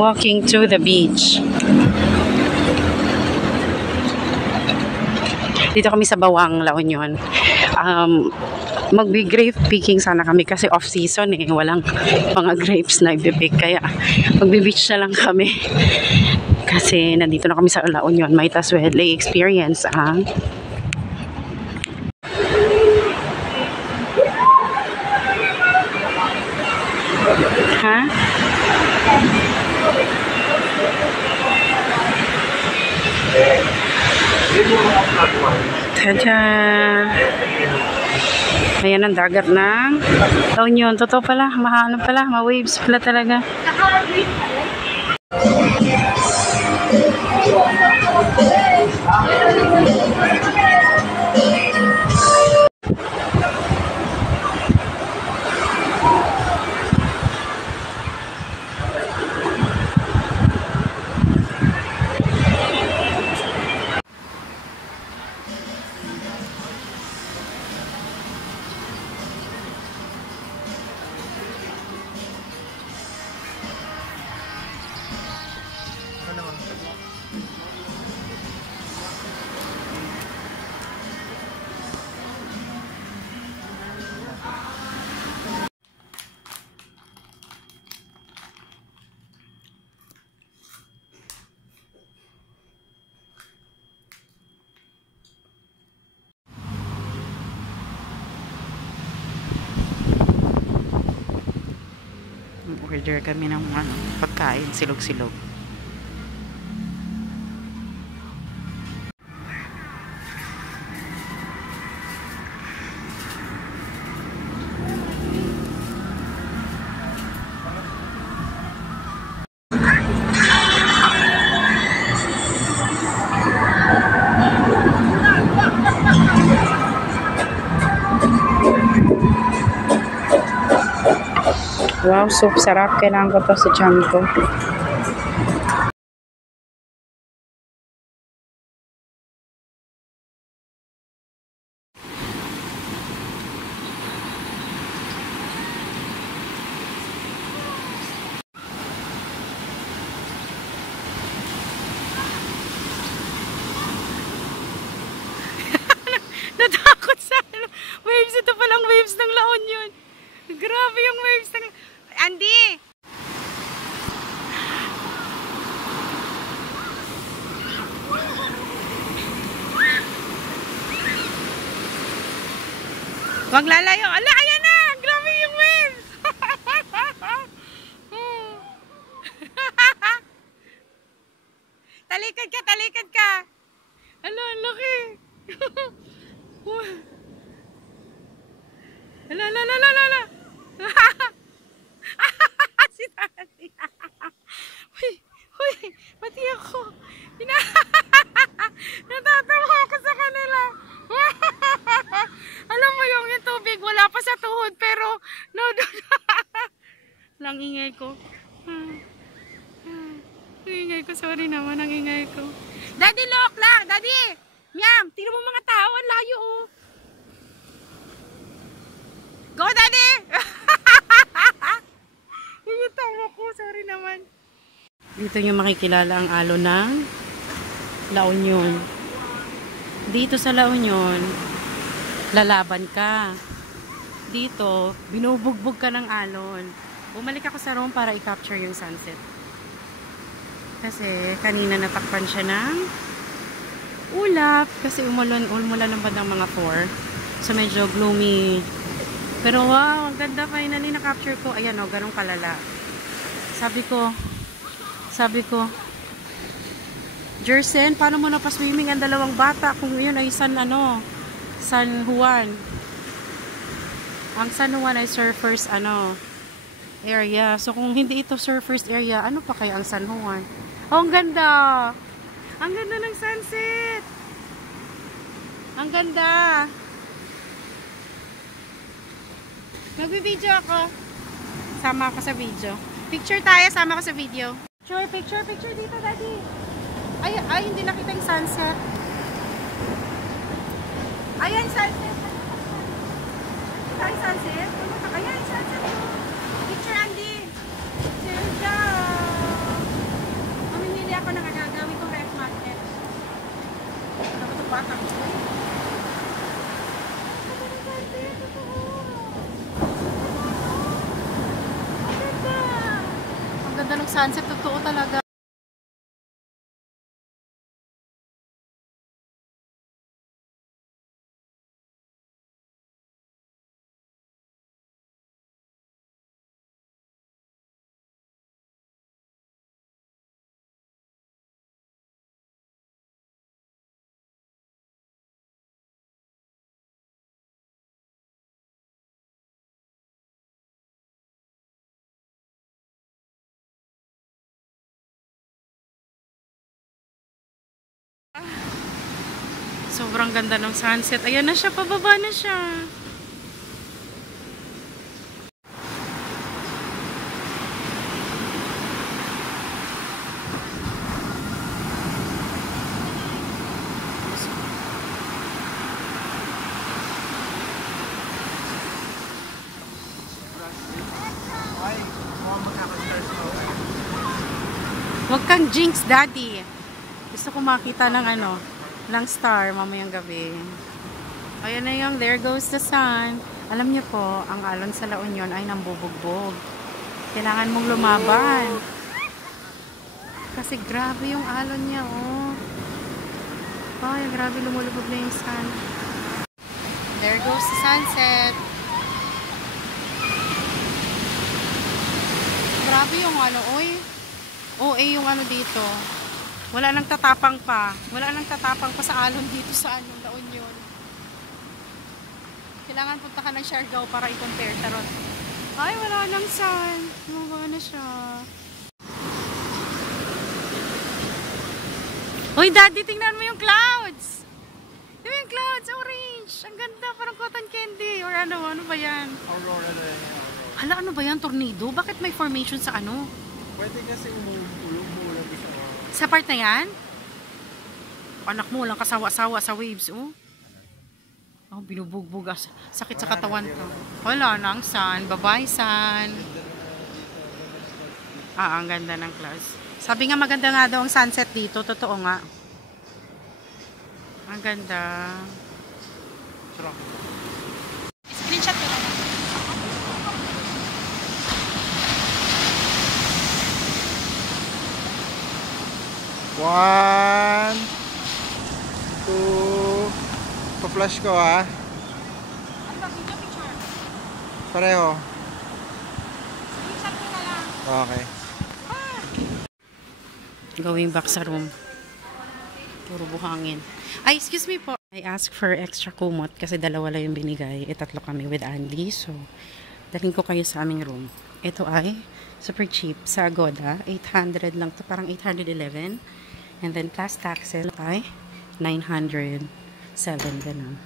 walking to the beach. Dito kami sa Bawang, La Union. Magbe-grape picking sana kami kasi off-season eh. Walang mga grapes na i-pick. Kaya magbe-beach na lang kami. Kasi nandito na kami sa La Union. Might as well experience ang tada! Ayan ang dagat ng La Union. Totoo pala, mahalo pala, ma-waves pala talaga. Order kami ng pagkain, silog-silog. Wow, soup sarap. Kailangan ko to sa tiyan ko. Natakot sa waves. Ito palang waves ng La Union. Grabe yung waves ng... Andy! Huwag lalayo. Ala, ayan na! Grabe yung waves! Talikad ka, talikad ka! Ala, ang laki! Ala, ala, ala, ala, ala! Si Tati! Uy, uy, pati ako! Natatawa ako sa kanila! Alam mo yung tubig, wala pa sa tuhod, pero no, lang ingay ko. Ang ingay ko, sorry naman, ang ingay ko. Daddy, look lang! Daddy! Miyam! Tingnan mo mga tao, ang layo oh! Go, Daddy! Yung tawa ko, sorry naman. Dito nyo makikilala ang alon ng La Union. Dito sa La Union, lalaban ka. Dito, binubugbog ka ng alon. Bumalik ako sa room para i-capture yung sunset. Kasi kanina natakpan siya ng ulap. Kasi umulan ng bandang mga 4. So medyo gloomy. Pero wow, ang ganda, finally na-capture ko. Ayan o, ganun kalala. Sabi ko, Jersen, paano mo napaswimming ang dalawang bata kung yun ay San Juan. Ang San Juan ay surfers area. So kung hindi ito surfers area, ano pa kaya ang San Juan? Oh, ang ganda. Ang ganda ng sunset. Ang ganda. Nagbi-video ako. Sama ako sa video. Picture tayo, sama ako sa video. Picture dito, Daddy. Ay, hindi nakita yung sunset. Ayan, sunset. Ay, sunset. Ayan, sunset. Picture, Andy. Ganda. ganda ng sunset. Totoo talaga. Sobrang ganda ng sunset. Ayan na siya, pababa na siya. Huwag kang jinx, daddy. Gusto ko makita ng ano, ng star mamayang gabi. Ayan na yung there goes the sun. Alam niyo po, ang alon sa La Union ay nambubugbog. Kailangan mong lumaban. Kasi grabe yung alon niya, oh. Ay, grabe lumulubog na yung sun. There goes the sunset. Grabe yung ano, oy. OA yung ano dito. Wala nang tatapang pa. Wala nang tatapang pa sa alon dito sa ano, La Union. Kailangan punta ka ng Siargao para i-compare. Tarot. Ay, wala nang sun. Bumaba na siya. Uy, daddy, tingnan mo yung clouds. Tingnan mo yung clouds, orange. Ang ganda, parang cotton candy. Or ano ba yan? Aurora na yan. Hala, ano ba yan? Tornado? Bakit may formation sa ano? Pwede kasi umuulan sa Sa part na yan? Anak mo, lang kasawa-sawa sa waves, oh. Oh, binubugbog. Sakit sa katawan to. Wala nang sun. Bye-bye, sun. Ang ganda ng clouds. Sabi nga maganda nga daw ang sunset dito. Totoo nga. Ang ganda. Screenshot ko lang. One, two, pa-flash ko ha. Ano ba? Video picture? Pareho. Screenshot ko na lang. Okay. Going back sa room. Puro buhangin. Ay, excuse me po. I asked for extra kumot kasi dalawa lang yung binigay. Tatlo kami with Andy. So, dalhin ko kayo sa aming room. Ito ay super cheap. Sa Agoda, 800 lang to. Parang 811. And then plus taxes ay 907. Ganun.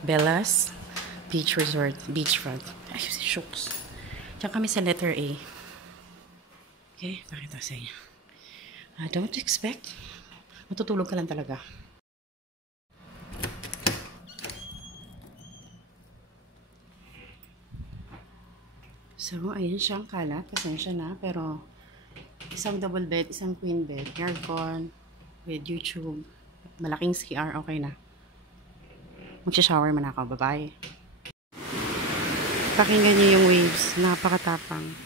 Bella's Beach Resort. Beachfront. Ay, shooks. Diyan kami sa letter A. Okay, pakita sa inyo. Don't expect. Matutulog ka lang talaga. So, ayun siya ang kalat. Pasensya na. Pero, isang double bed, isang queen bed. Aircon, with YouTube. Malaking CR, okay na. Magsha-shower man ako. Bye-bye. Pakinggan niyo yung waves. Napakatapang.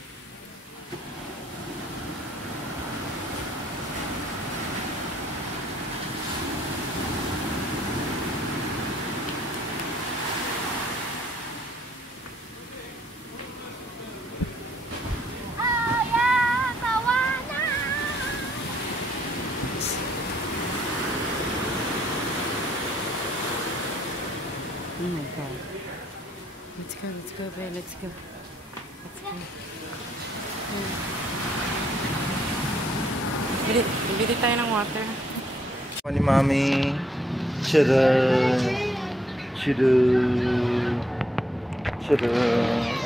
Oh my God. Let's go, babe. Let's go. Bili tayo ng water. Ni Mami. Chida.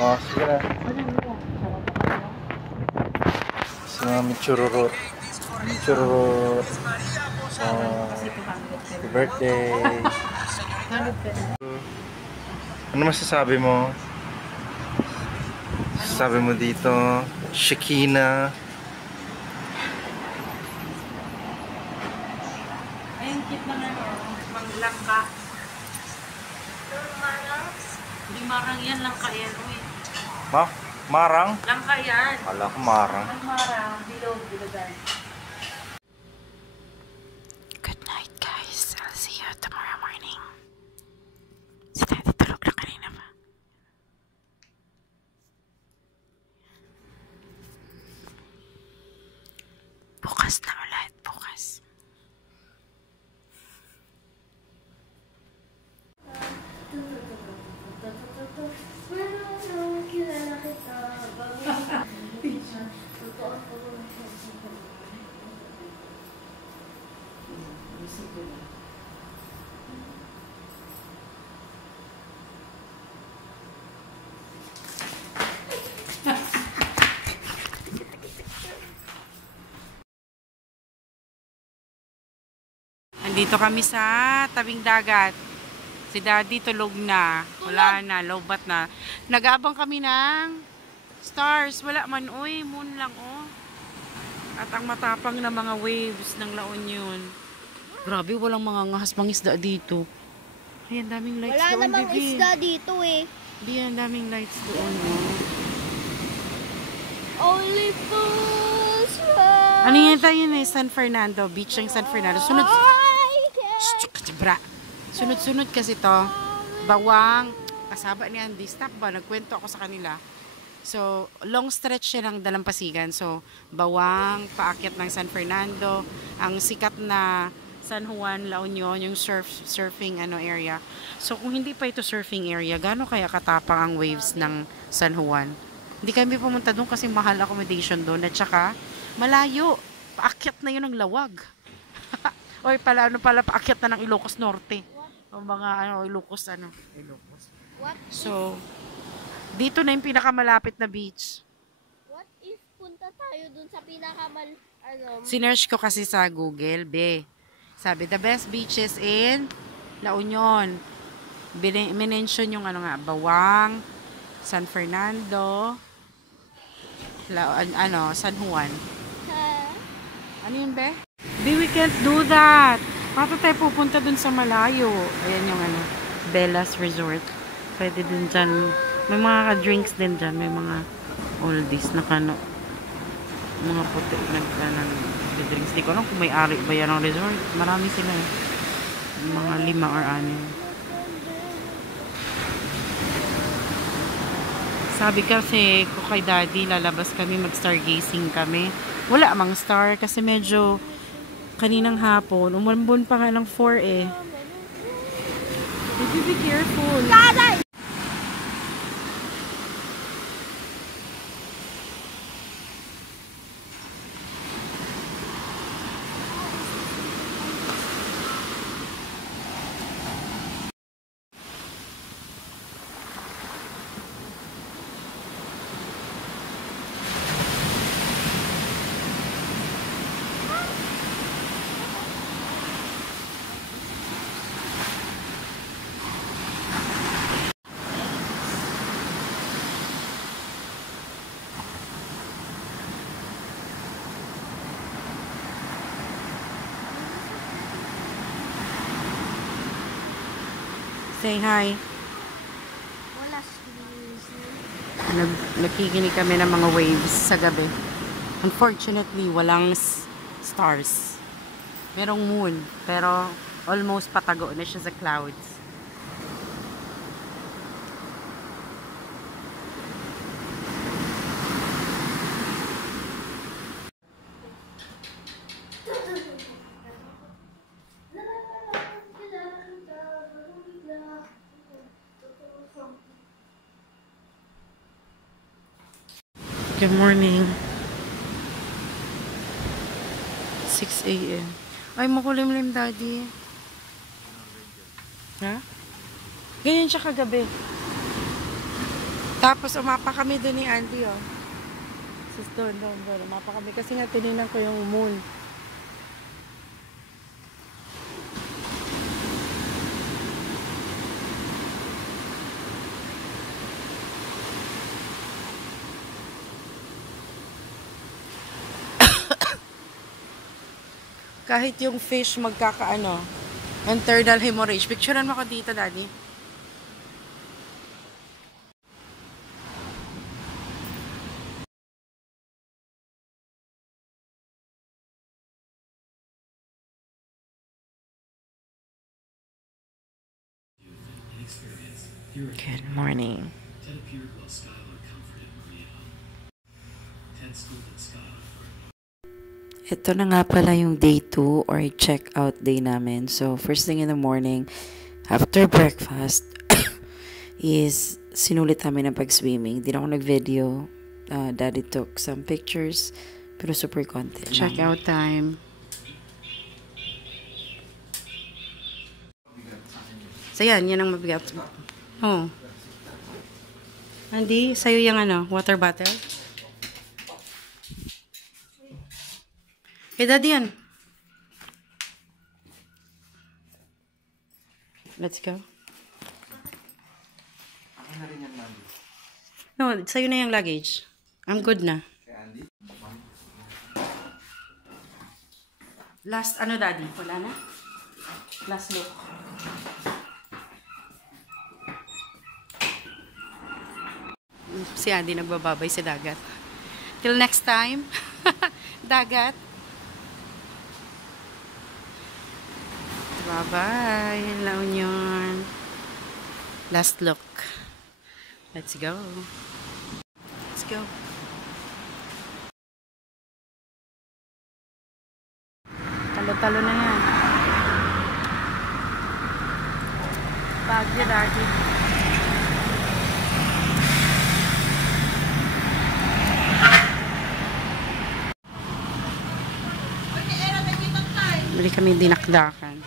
Oh, sige na. Si Mami chururut. Happy birthday. Ano masasabi mo? Sabi mo dito, Shakina. Ayun, cute na nga. Manglangka. Limarang yan lang ka yan. Ha? Marang? Langka yan. Kala ko marang. Ang marang. Bilog. Bilogan. Good night, guys. I'll see you tomorrow morning. Si Daddy tulog na kanina pa. Bukas na ulit. Bukas. Andito kami sa tabing dagat. Si Daddy tulog na. Wala na, lowbat na. Nag-abang kami ng stars. Wala man, uy, moon lang, oh. At ang matapang na mga waves ng La Union. Grabe, walang mga ngahas-mang isda dito. Ay, ang daming lights Wala doon, namang baby. isda dito eh. Di, ang daming lights doon, oh. Only fools Ano yan tayo yun eh? San Fernando. Beach ng San Fernando. Sunod. Bra. Sunod-sunod kasi to. Bawang. Kasaba ni Andy. Stop ba? Nagkwento ako sa kanila. So, long stretch siya ng Dalampasigan. So, Bawang, paakyat ng San Fernando. Ang sikat na San Juan, La Union, yung surfing area. So, kung hindi pa ito surfing area, gaano kaya katapang ang waves ng San Juan? Hindi kami pumunta doon kasi mahal accommodation doon. At saka, malayo. Paakyat na yun ng Lawag. Oy, paakyat na ng Ilocos Norte. O mga, Ilocos. What So, dito na yung pinakamalapit na beach. if punta tayo dun sa Sinearch ko kasi sa Google, sabi, the best beaches in La Union. Minention yung Bawang, San Fernando, San Juan. Ano yun, be? We can't do that. Paano tayo pupunta dun sa malayo? Ayan yung Bella's Resort. Pwede din dyan. May mga drinks din dyan. May mga oldies na mga puti drinks. Di ko alam kung may ari ba yan ang resort. Marami sila eh. Mga 5 or 6. Sabi kasi ko kay Daddy, lalabas kami, mag-stargazing kami. Wala mang star kasi medyo kaninang hapon. Umambon pa nga ng 4 eh. Baby, be careful. Daday! Say hi. Wala Nakikinig kami ng mga waves sa gabi. Unfortunately, walang stars. Merong moon, pero almost patago na siya sa clouds. Good morning. 6 a.m. Ay, makulimlim, Daddy. Ha? Ganyan siya kagabi. Tapos, umapa kami doon ni Andy, oh. Sis, doon. Umapa kami. Kasi nga, tinignan ko yung moon. Kahit yung fish internal hemorrhage. Picturean mo ko dito, Daddy. Good morning. Ito na nga pala yung day 2 or check-out day namin. So, first thing in the morning, after breakfast, is sinulit namin ang pag-swimming. Di na ako nag-video. Daddy took some pictures, pero super content. Check-out time. So, yan ang mabigat. Oh. Andy, sa'yo yung water bottle? Hey, Daddy, yan. Let's go. Akin na rin yan, Mandy. No, sa'yo na yung luggage. I'm good na. Kay Andy? Last, Daddy? Wala na? Last look. Si Andy nagbababay sa dagat. Till next time. Dagat. Bye-bye. La Union. Last look. Let's go. Let's go. Talo-talo na yan. Bagyo, Daddy. Bili kami dinakdakan.